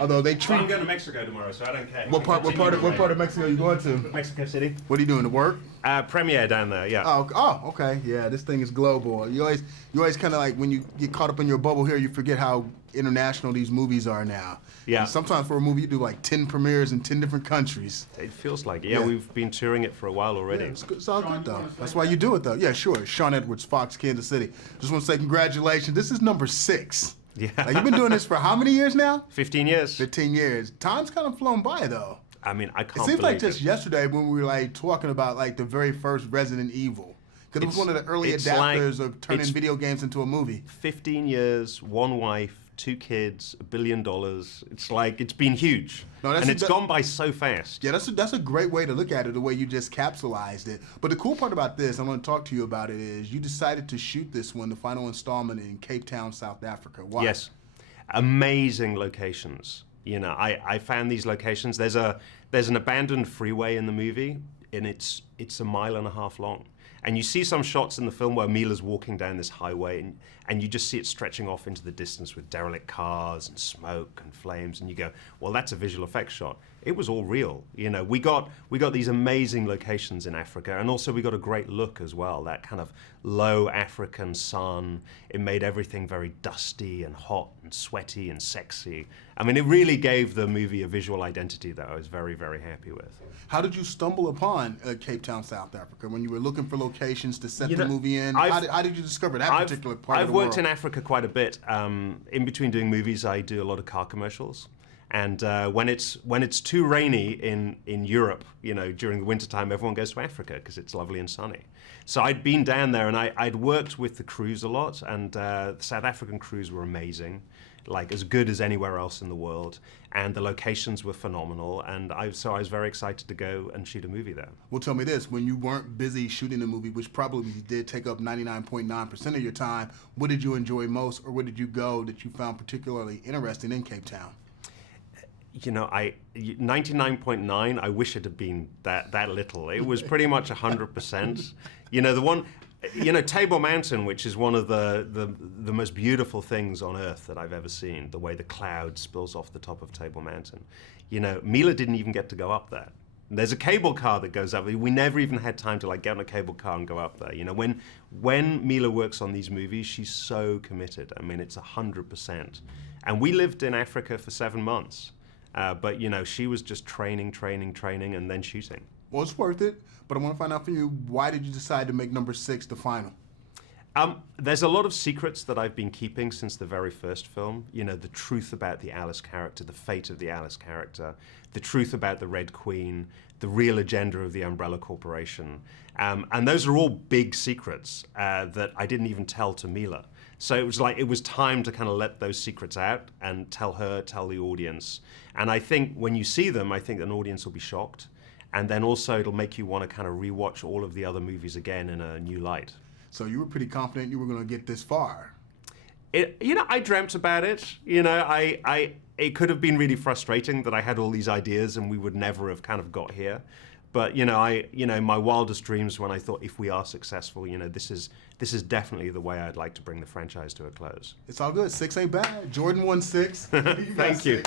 Although they treat. Well, I'm going to Mexico tomorrow, so I don't care. What part of Mexico are you going to? Mexico City. What are you doing? To work? Premiere down there, yeah. Oh, okay. Yeah, this thing is global. You always kind of like when you get caught up in your bubble here, you forget how international these movies are now. Yeah. And sometimes for a movie, you do like 10 premieres in 10 different countries. It feels like it. Yeah, we've been touring it for a while already. Yeah, it's all good though. That's why you do it though. Yeah, sure. Shawn Edwards, Fox, Kansas City. Just want to say congratulations. This is number 6. Yeah. Like, you've been doing this for how many years now? 15 years. 15 years. Time's kind of flown by though. I mean, I can't It seems like believe just yesterday when we were like talking about like the very first Resident Evil. Because it was one of the early adapters of turning video games into a movie. 15 years, 1 wife, 2 kids, $1 billion. It's like, it's been huge. No, and it's gone by so fast. Yeah, that's a great way to look at it, the way you just capsulized it. But the cool part about this, I'm going to talk to you about it, is you decided to shoot this one, the final installment, in Cape Town, South Africa. Why? Yes. Amazing locations. You know, I found these locations. There's an abandoned freeway in the movie, and it's 1.5 miles long. And you see some shots in the film where Milla's walking down this highway, and you just see it stretching off into the distance with derelict cars and smoke and flames, and you go, well, that's a visual effects shot. It was all real. You know, we got these amazing locations in Africa, and also we got a great look as well, that kind of low African sun. It made everything very dusty and hot and sweaty and sexy. I mean, it really gave the movie a visual identity that I was very, very happy with. How did you stumble upon Cape Town, South Africa, when you were looking for locations to set the movie in? How did you discover that particular part of the world? I've worked in Africa quite a bit. In between doing movies, I do a lot of car commercials. And when it's too rainy in Europe, you know, during the wintertime, everyone goes to Africa because it's lovely and sunny. So I'd been down there, and I'd worked with the crews a lot, and the South African crews were amazing, like as good as anywhere else in the world, and the locations were phenomenal, and so I was very excited to go and shoot a movie there. Well, tell me this, when you weren't busy shooting a movie, which probably did take up 99.9% of your time, what did you enjoy most, or where did you go that you found particularly interesting in Cape Town? You know, 99.9, I wish it had been that little. It was pretty much 100%. You know, Table Mountain, which is one of the most beautiful things on Earth that I've ever seen, the way the cloud spills off the top of Table Mountain. You know, Milla didn't even get to go up there. There's a cable car that goes up. We never even had time to like get on a cable car and go up there. You know, when Milla works on these movies, she's so committed. I mean, it's 100%. And we lived in Africa for 7 months. But, you know, she was just training, and then shooting. Well, it's worth it, but I want to find out from you, why did you decide to make number 6 the final? There's a lot of secrets that I've been keeping since the very first film. You know, the truth about the Alice character, the fate of the Alice character, the truth about the Red Queen, the real agenda of the Umbrella Corporation. And those are all big secrets that I didn't even tell to Milla. So it was time to kind of let those secrets out and tell the audience. And I think when you see them, I think an audience will be shocked. And then also it'll make you want to kind of rewatch all of the other movies again in a new light. So you were pretty confident you were going to get this far. You know, I dreamt about it. You know, it could have been really frustrating that I had all these ideas and we would never have kind of got here. But you know, my wildest dreams when I thought, if we are successful, you know, this is definitely the way I'd like to bring the franchise to a close. It's all good. 6 ain't bad. Jordan won 6. Thank you.